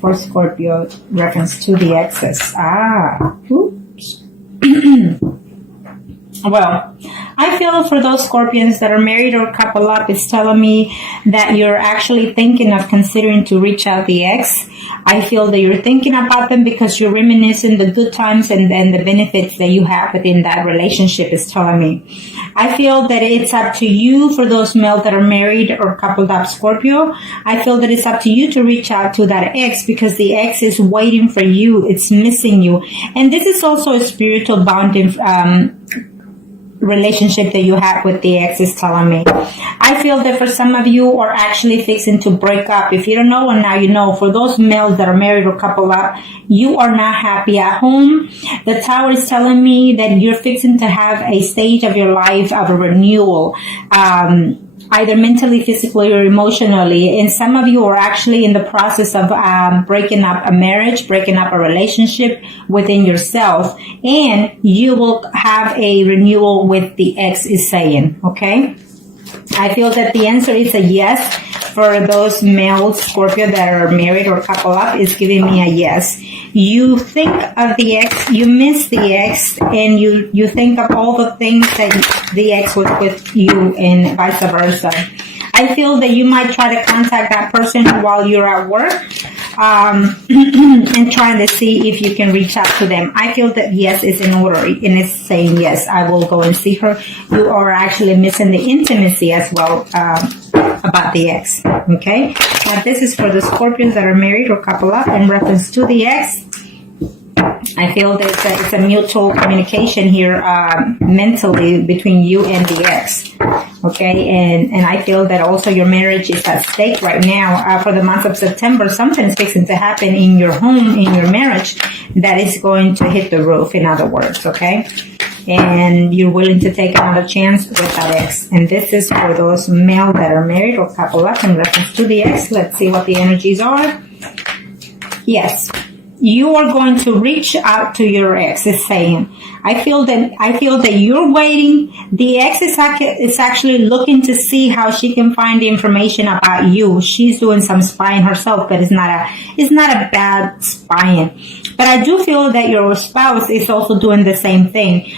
For Scorpio, reference to the exes. Oops. Well, I feel for those Scorpions that are married or couple up, it's telling me that you're actually thinking of considering to reach out the ex. I feel that you're thinking about them because you're reminiscing the good times and then the benefits that you have within that relationship is telling me. I feel that it's up to you for those males that are married or coupled up Scorpio. I feel that it's up to you to reach out to that ex because the ex is waiting for you. It's missing you. And this is also a spiritual bonding relationship that you have with the ex is telling me. I feel that for some of you are actually fixing to break up. If you don't know, and now you know, for those males that are married or coupled up, you are not happy at home. The Tower is telling me that you're fixing to have a stage of your life of a renewal, either mentally, physically, or emotionally. And some of you are actually in the process of breaking up a marriage, breaking up a relationship within yourself. And you will have a renewal with the ex is saying, okay? I feel that the answer is a yes. For those males, Scorpio, that are married or couple up, is giving me a yes. You think of the ex, you miss the ex, and you think of all the things that the ex was with you and vice versa. I feel that you might try to contact that person while you're at work and trying to see if you can reach out to them. I feel that yes is in order and it's saying yes, I will go and see her. You are actually missing the intimacy as well about the ex. Okay, now this is for the Scorpions that are married or couple up in reference to the ex. I feel that it's a mutual communication here mentally between you and the ex. Okay, and I feel that also your marriage is at stake right now. For the month of September, something's fixing to happen in your home, in your marriage, that is going to hit the roof, in other words, okay? And you're willing to take another chance with that ex. And this is for those male that are married or couple up in reference to the ex. Let's see what the energies are. Yes. You are going to reach out to your ex, is saying. I feel that you're waiting. The ex is actually looking to see how she can find the information about you. She's doing some spying herself, but it's not a bad spying. But I do feel that your spouse is also doing the same thing.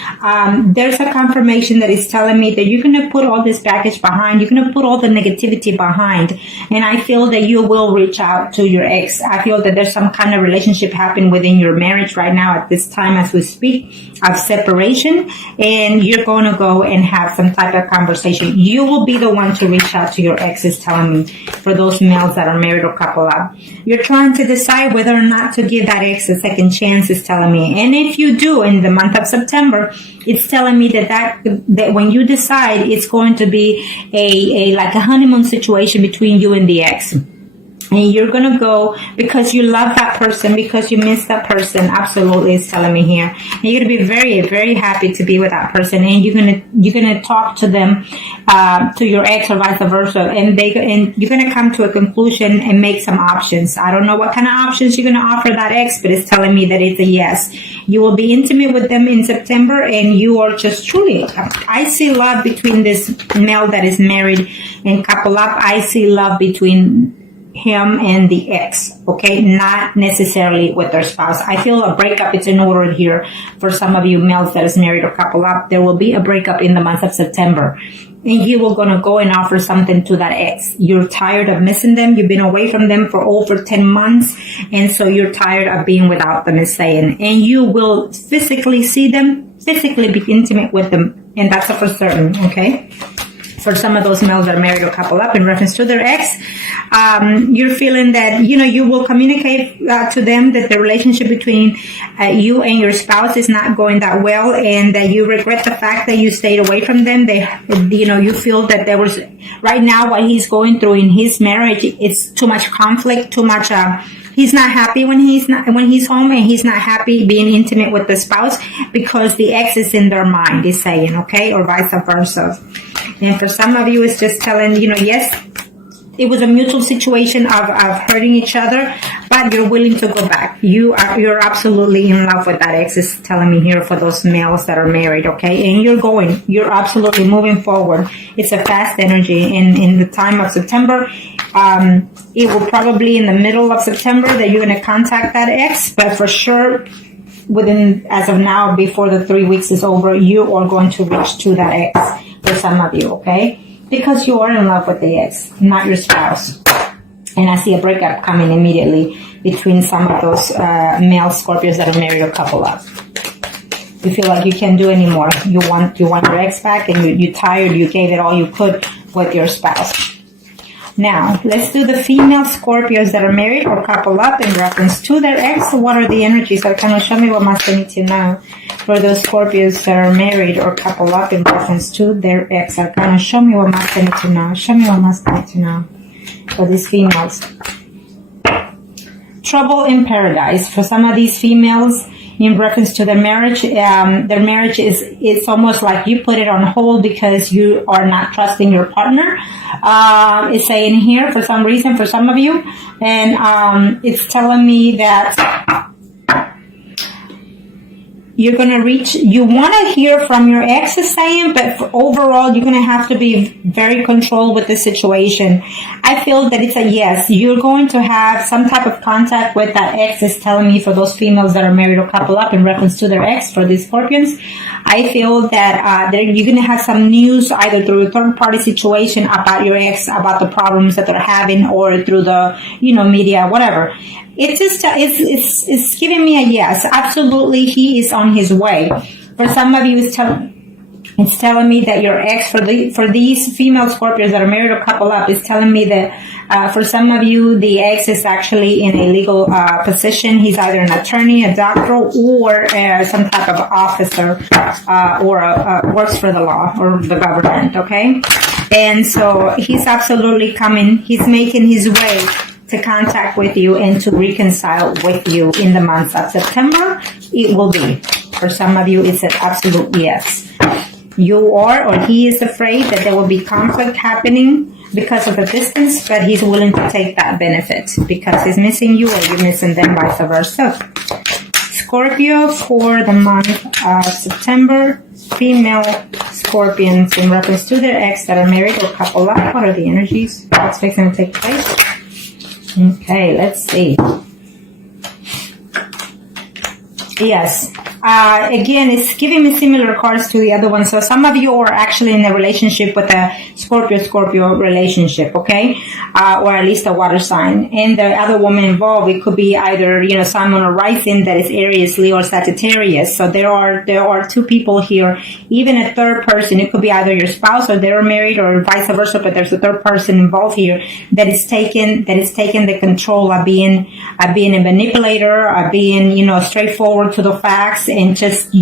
There's a confirmation that is telling me that you're going to put all this baggage behind. You're going to put all the negativity behind. And I feel that you will reach out to your ex. I feel that there's some kind of relationship happening within your marriage right now at this time as we speak of separation. And you're going to go and have some type of conversation. You will be the one to reach out to your ex, is telling me, for those males that are married or couple up. You're trying to decide whether or not to give that ex a second chance, is telling me. And if you do in the month of September, it's telling me that when you decide, it's going to be a like a honeymoon situation between you and the ex. And you're going to go because you love that person, because you miss that person. Absolutely, it's telling me here. And you're going to be very, very happy to be with that person. And you're going to talk to them, to your ex or vice versa. And you're going to come to a conclusion and make some options. I don't know what kind of options you're going to offer that ex, but it's telling me that it's a yes. You will be intimate with them in September, and you are just truly, I see love between this male that is married and couple up. I see love between him and the ex, okay? Not necessarily with their spouse. I feel a breakup is in order here for some of you males that is married or couple up. There will be a breakup in the month of September. And you will going to go and offer something to that ex. You're tired of missing them. You've been away from them for over 10 months. And so you're tired of being without them, is saying. And you will physically see them, physically be intimate with them. And that's for certain, okay? For some of those males that are married or couple up in reference to their ex, you're feeling that, you will communicate to them that the relationship between you and your spouse is not going that well, and that you regret the fact that you stayed away from them. You feel that there was, right now, what he's going through in his marriage, it's too much conflict, too much, he's not happy when he's home, and he's not happy being intimate with the spouse because the ex is in their mind, is saying, okay, or vice versa. And for some of you, it's just telling, yes, it was a mutual situation of hurting each other, but you're willing to go back. You're absolutely in love with that ex, is telling me here for those males that are married, okay? And you're absolutely moving forward. It's a fast energy in the time of September. It will probably in the middle of September that you're going to contact that ex, but for sure within, as of now, before the 3 weeks is over, you are going to reach to that ex for some of you, okay? Because you are in love with the ex, not your spouse. And I see a breakup coming immediately between some of those male Scorpios that are married or couple up. You feel like you can't do anymore. You want your ex back, and you're tired. You gave it all you could with your spouse. Now, let's do the female Scorpios that are married or couple up in reference to their ex. What are the energies? So kind of show me what must I need to know for those Scorpios that are married or couple up in reference to their ex. So kind of show me what must I need to know. Show me what must I need to know for these females. Trouble in paradise. For some of these females, in reference to their marriage is almost like you put it on hold because you are not trusting your partner. It's saying here for some reason for some of you, and it's telling me that you're going to reach, you want to hear from your ex is saying, but for overall, you're going to have to be very controlled with the situation. I feel that it's a yes. You're going to have some type of contact with that ex is telling me for those females that are married or couple up in reference to their ex for these Scorpions. I feel that you're going to have some news either through a third party situation about your ex, about the problems that they're having, or through the, media, whatever. It's just, it's giving me a yes. Absolutely, he is on his way. For some of you, it's telling me that your ex, for these female Scorpios that are married or couple up, is telling me that for some of you, the ex is actually in a legal position. He's either an attorney, a doctor, or some type of officer, or works for the law or the government, okay? And so he's absolutely coming. He's making his way to contact with you and to reconcile with you in the month of September. It will be. For some of you, it's an absolute yes. You are, or he is afraid that there will be conflict happening because of the distance, but he's willing to take that benefit because he's missing you or you're missing them, vice versa. Scorpio for the month of September, female Scorpions in reference to their ex that are married or couple up. What are the energies? What's fixing to take place? Okay, let's see. Yes. Again, it's giving me similar cards to the other one. So some of you are actually in a relationship with a Scorpio relationship, okay? Or at least a water sign. And the other woman involved, it could be either, Sun, Moon, or Rising that is Aries, Leo, or Sagittarius. So there are two people here. Even a third person, it could be either your spouse or they're married or vice versa, but there's a third person involved here that is taking the control of being a manipulator, of being, straightforward to the facts. And just,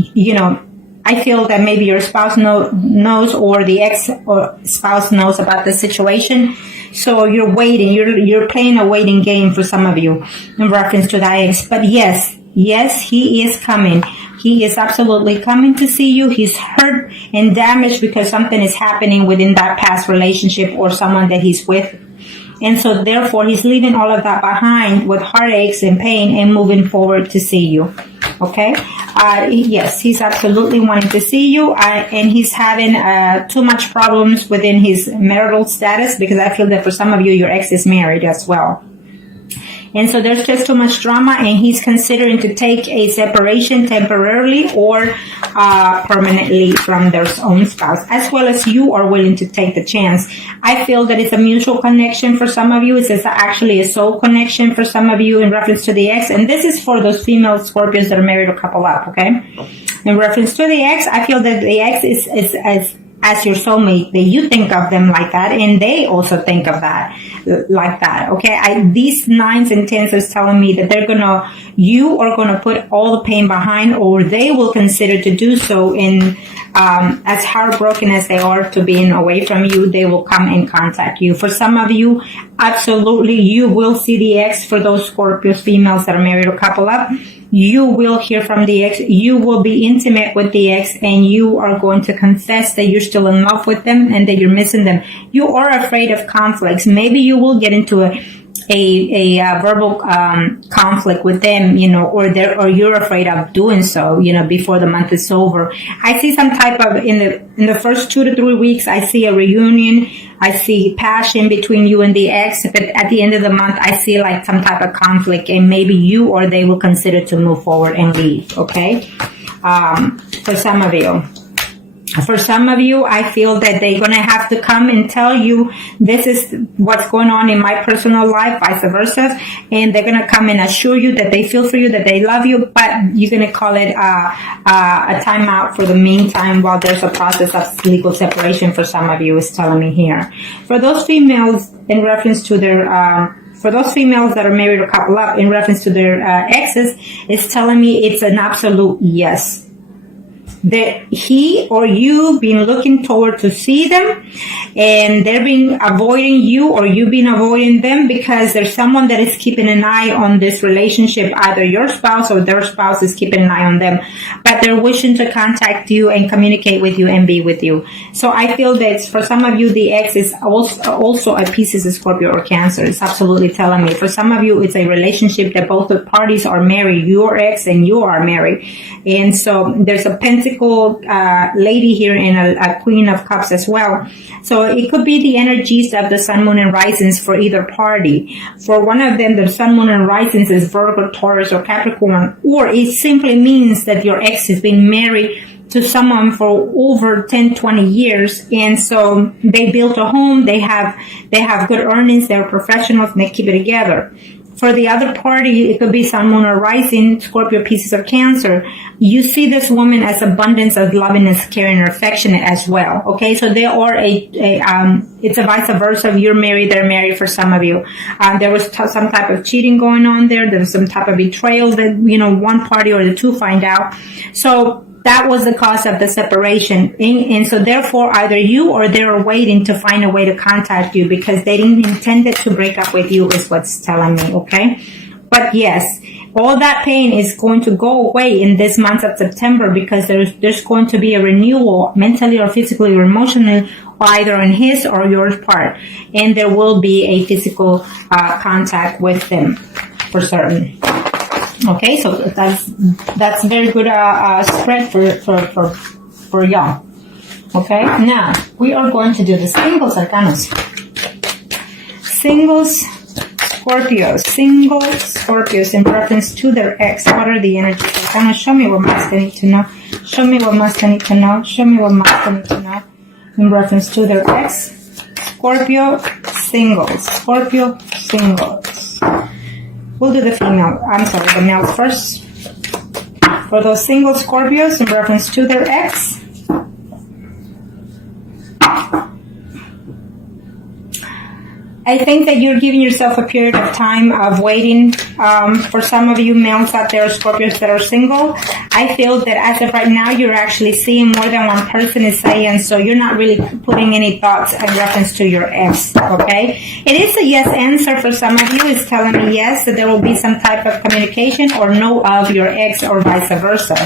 I feel that maybe your spouse knows or the ex or spouse knows about the situation. So you're waiting. You're playing a waiting game for some of you in reference to that ex. But yes, he is coming. He is absolutely coming to see you. He's hurt and damaged because something is happening within that past relationship or someone that he's with. And so therefore, he's leaving all of that behind with heartaches and pain and moving forward to see you. Okay? Yes, he's absolutely wanting to see you. And he's having too much problems within his marital status because I feel that for some of you, your ex is married as well. And so there's just too much drama, and he's considering to take a separation temporarily or permanently from their own spouse, as well as you are willing to take the chance. I feel that it's a mutual connection for some of you. It's actually a soul connection for some of you in reference to the ex. And this is for those female Scorpios that are married or couple up, okay? In reference to the ex, I feel that the ex is as your soulmate, that you think of them like that, and they also think of that like that. Okay, these 9s and 10s is telling me that they're gonna, you are going to put all the pain behind, or they will consider to do so. In as heartbroken as they are to being away from you, they will come and contact you. For some of you, absolutely, you will see the ex. For those Scorpio females that are married or couple up, you will hear from the ex. You will be intimate with the ex, and you are going to confess that you're still in love with them and that you're missing them. You are afraid of conflicts. Maybe you will get into a verbal conflict with them, or you're afraid of doing so, before the month is over. I see some type of in the first 2 to 3 weeks. I see a reunion. I see passion between you and the ex, but at the end of the month, I see like some type of conflict, and maybe you or they will consider to move forward and leave. Okay, for some of you. For some of you, I feel that they're going to have to come and tell you this is what's going on in my personal life, vice versa. And they're going to come and assure you that they feel for you, that they love you, but you're going to call it a timeout for the meantime while there's a process of legal separation for some of you, is telling me here. For those females, in reference to their... for those females that are married or couple up, in reference to their exes, it's telling me it's an absolute yes. That he or you been looking forward to see them, and they're been avoiding you, or you been avoiding them, because there's someone that is keeping an eye on this relationship. Either your spouse or their spouse is keeping an eye on them, but they're wishing to contact you and communicate with you and be with you. So I feel that for some of you, the ex is also a Pisces, Scorpio, or Cancer. It's absolutely telling me. For some of you, it's a relationship that both the parties are married, your ex and you are married. And so there's a Pentacle lady here and a Queen of Cups as well. So it could be the energies of the Sun, Moon, and Risings for either party. For one of them, the Sun, Moon, and Risings is Virgo, Taurus, or Capricorn, or it simply means that your ex has been married to someone for over 10, 20 years, and so they built a home, they have good earnings, they're professionals, and they keep it together. For the other party, it could be Sun, Moon, or Rising, Scorpio, Pisces, or Cancer. You see this woman as abundance of lovingness, caring, or affectionate as well. Okay, so they are it's a vice versa. You're married, they're married for some of you. There was some type of cheating going on there. There was some type of betrayal that, one party or the two find out. So that was the cause of the separation. And so therefore, either you or they're waiting to find a way to contact you, because they didn't intend it to break up with you, is what's telling me, okay? But yes, all that pain is going to go away in this month of September, because there's going to be a renewal, mentally or physically or emotionally, either on his or your part. And there will be a physical contact with them for certain. Okay, so that's very good spread for y'all. Okay, now we are going to do the singles arcanas. Singles Scorpios in reference to their ex. What are the energies? Arcana, show me what must I need to know. Show me what must I need to know. Show me what must I need to know in reference to their ex. Scorpio singles. We'll do the the males first. For those single Scorpios in reference to their ex. I think that you're giving yourself a period of time of waiting. For some of you males out there, Scorpios that are single, I feel that as of right now, you're actually seeing more than one person is saying, so you're not really putting any thoughts in reference to your ex, okay? It is a yes answer for some of you. It's telling me yes, that there will be some type of communication or no of your ex, or vice versa.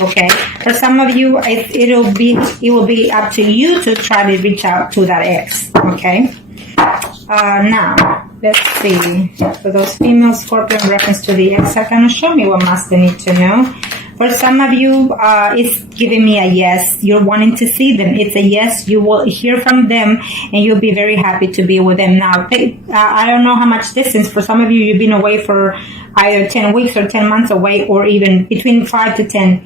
Okay, for some of you, it will be up to you to try to reach out to that ex, okay? Now, let's see. For those female Scorpio in reference to the ex, can show me what must they need to know. For some of you, it's giving me a yes. You're wanting to see them. It's a yes. You will hear from them, and you'll be very happy to be with them. Now, I don't know how much distance. For some of you, you've been away for either 10 weeks or 10 months away, or even between 5 to 10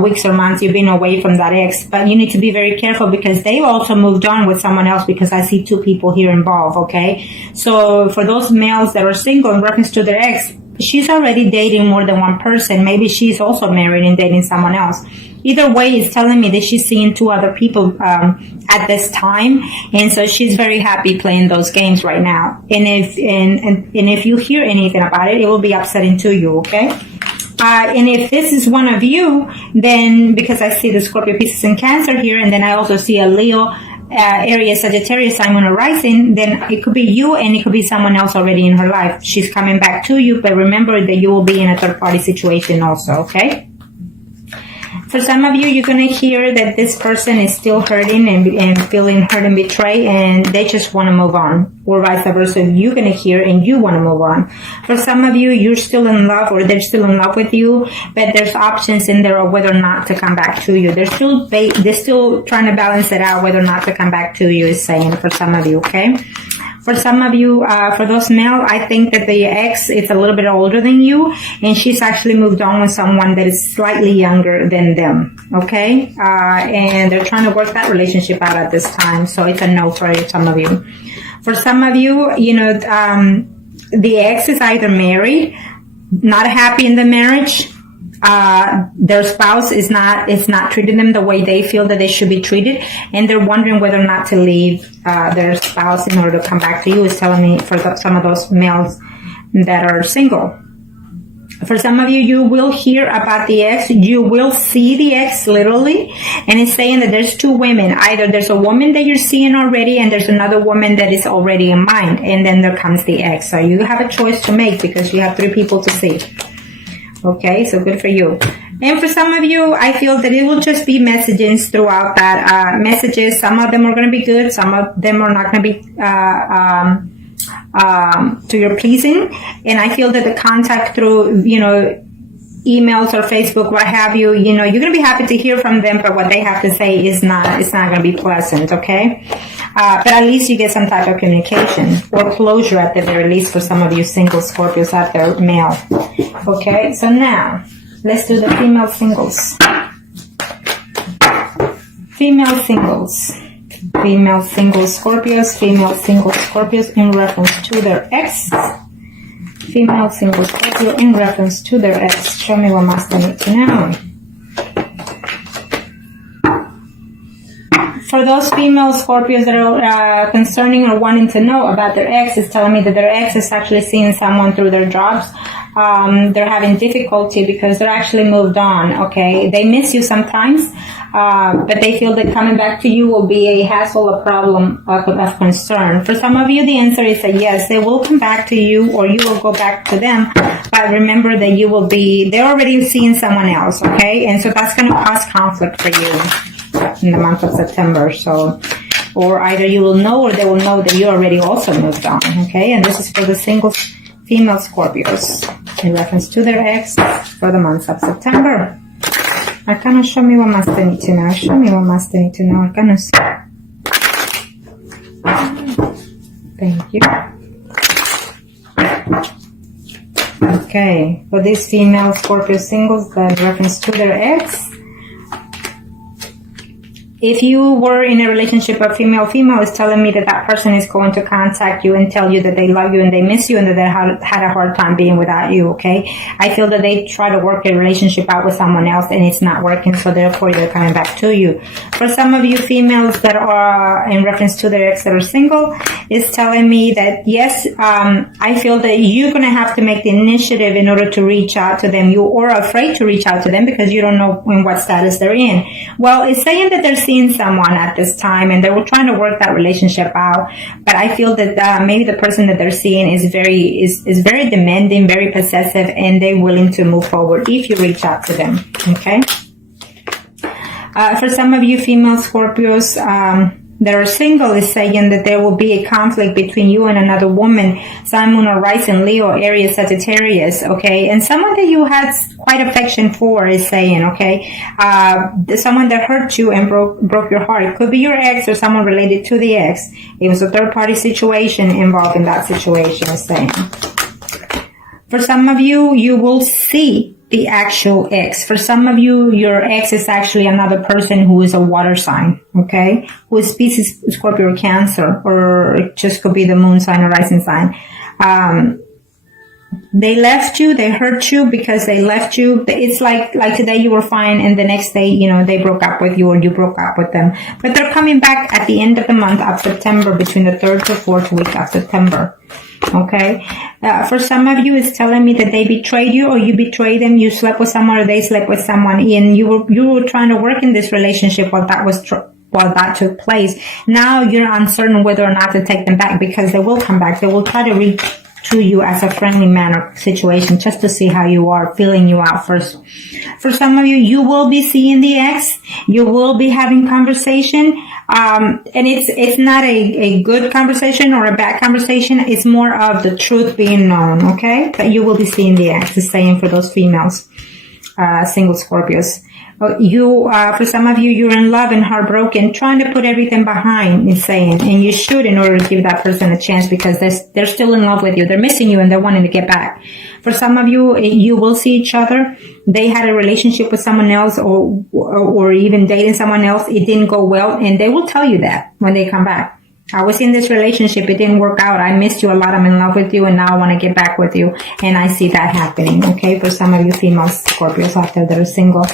weeks or months you've been away from that ex. But you need to be very careful, because they've also moved on with someone else, because I see two people here involved, okay? So for those males that are single in reference to their ex, she's already dating more than one person. Maybe she's also married and dating someone else. Either way, it's telling me that she's seeing 2 other people at this time, and so she's very happy playing those games right now. And if you hear anything about it, it will be upsetting to you, okay? And if this is one of you, then because I see the Scorpio, Pisces, and Cancer here, and then I also see a Leo, Aries, Sagittarius, Sun, Moon, or Rising, then it could be you and it could be someone else already in her life. She's coming back to you, but remember that you will be in a third-party situation also, okay? For some of you, you're going to hear that this person is still hurting and feeling hurt and betrayed, and they just want to move on, or vice versa. You're going to hear and you want to move on. For some of you, you're still in love, or they're still in love with you, but there's options in there of whether or not to come back to you. They're still trying to balance it out whether or not to come back to you, is saying for some of you, okay? For some of you, for those male, I think that the ex is a little bit older than you, and she's actually moved on with someone that is slightly younger than them, okay? And they're trying to work that relationship out at this time, so it's a no for some of you. For some of you, the ex is either married, not happy in the marriage, their spouse is not treating them the way they feel that they should be treated, and they're wondering whether or not to leave their spouse in order to come back to you, is telling me for some of those males that are single. For some of you, you will hear about the ex. You will see the ex literally, and it's saying that there's 2 women. Either there's a woman that you're seeing already, and there's another woman that is already in mind, and then there comes the ex. So you have a choice to make because you have 3 people to see. Okay, so good for you. And for some of you, I feel that it will just be messages throughout that, messages. Some of them are going to be good. Some of them are not going to be, to your pleasing. And I feel that the contact through, emails or Facebook, what have you, you're going to be happy to hear from them, but what they have to say it's not going to be pleasant, okay? But at least you get some type of communication or closure at the very least for some of you single Scorpios out there, male. Okay, so now let's do the female singles. Female singles. Female single Scorpios. Female single Scorpios in reference to their ex. Female single Scorpio in reference to their ex. Show me what must I need to know. For those female Scorpios that are concerning or wanting to know about their ex, is telling me that their ex is actually seeing someone through their jobs. They're having difficulty because they're actually moved on, okay? They miss you sometimes, but they feel that coming back to you will be a hassle, a problem of concern. For some of you, the answer is a yes. They will come back to you or you will go back to them, but remember that they're already seeing someone else, okay? And so that's going to cause conflict for you in the month of September. So, or either you will know or they will know that you already also moved on, okay? And this is for the single female Scorpios in reference to their ex for the month of September. Arcana, show me what must I need to know. Show me what must I need to know, Arcanas. Thank you. Okay, for these female Scorpio singles in reference to their ex, if you were in a relationship of female-female, it's telling me that that person is going to contact you and tell you that they love you and they miss you and that they had a hard time being without you, okay? I feel that they try to work a relationship out with someone else and it's not working, so therefore they're coming back to you. For some of you females that are in reference to their ex that are single, it's telling me that, yes, I feel that you're going to have to make the initiative in order to reach out to them. You are afraid to reach out to them because you don't know in what status they're in. Well, it's saying that they're seeing someone at this time and they were trying to work that relationship out, but I feel that maybe the person that they're seeing is very demanding, very possessive, and they're willing to move forward if you reach out to them, okay? For some of you female Scorpios that are single, is saying that there will be a conflict between you and another woman, Sun, Moon, or Rising, Leo, Aries, Sagittarius, okay? And someone that you had quite affection for is saying, okay, someone that hurt you and broke your heart. It could be your ex or someone related to the ex. It was a third-party situation involved in that situation, is saying. For some of you, you will see the actual ex. For some of you, your ex is actually another person who is a water sign, okay? Who is Pisces, Scorpio, or Cancer, or it just could be the moon sign or rising sign. They left you, they hurt you because they left you. It's like today you were fine and the next day, they broke up with you or you broke up with them. But they're coming back at the end of the month of September, between the 3rd to 4th week of September. Okay? For some of you, it's telling me that they betrayed you or you betrayed them. You slept with someone or they slept with someone, and you were trying to work in this relationship while that took place. Now you're uncertain whether or not to take them back, because they will come back. They will try to reach to you as a friendly manner situation, just to see how you are, feeling you out first. For some of you, you will be seeing the ex. You will be having conversation. And it's not a good conversation or a bad conversation. It's more of the truth being known, okay? That you will be seeing the ex, is saying for those females, single Scorpios. For some of you, you're in love and heartbroken, trying to put everything behind, is saying, and you should, in order to give that person a chance, because they're still in love with you. They're missing you and they're wanting to get back. For some of you, you will see each other. They had a relationship with someone else or even dating someone else. It didn't go well, and they will tell you that when they come back. I was in this relationship. It didn't work out. I missed you a lot. I'm in love with you, and now I want to get back with you. And I see that happening, okay, for some of you female Scorpios out there that are single.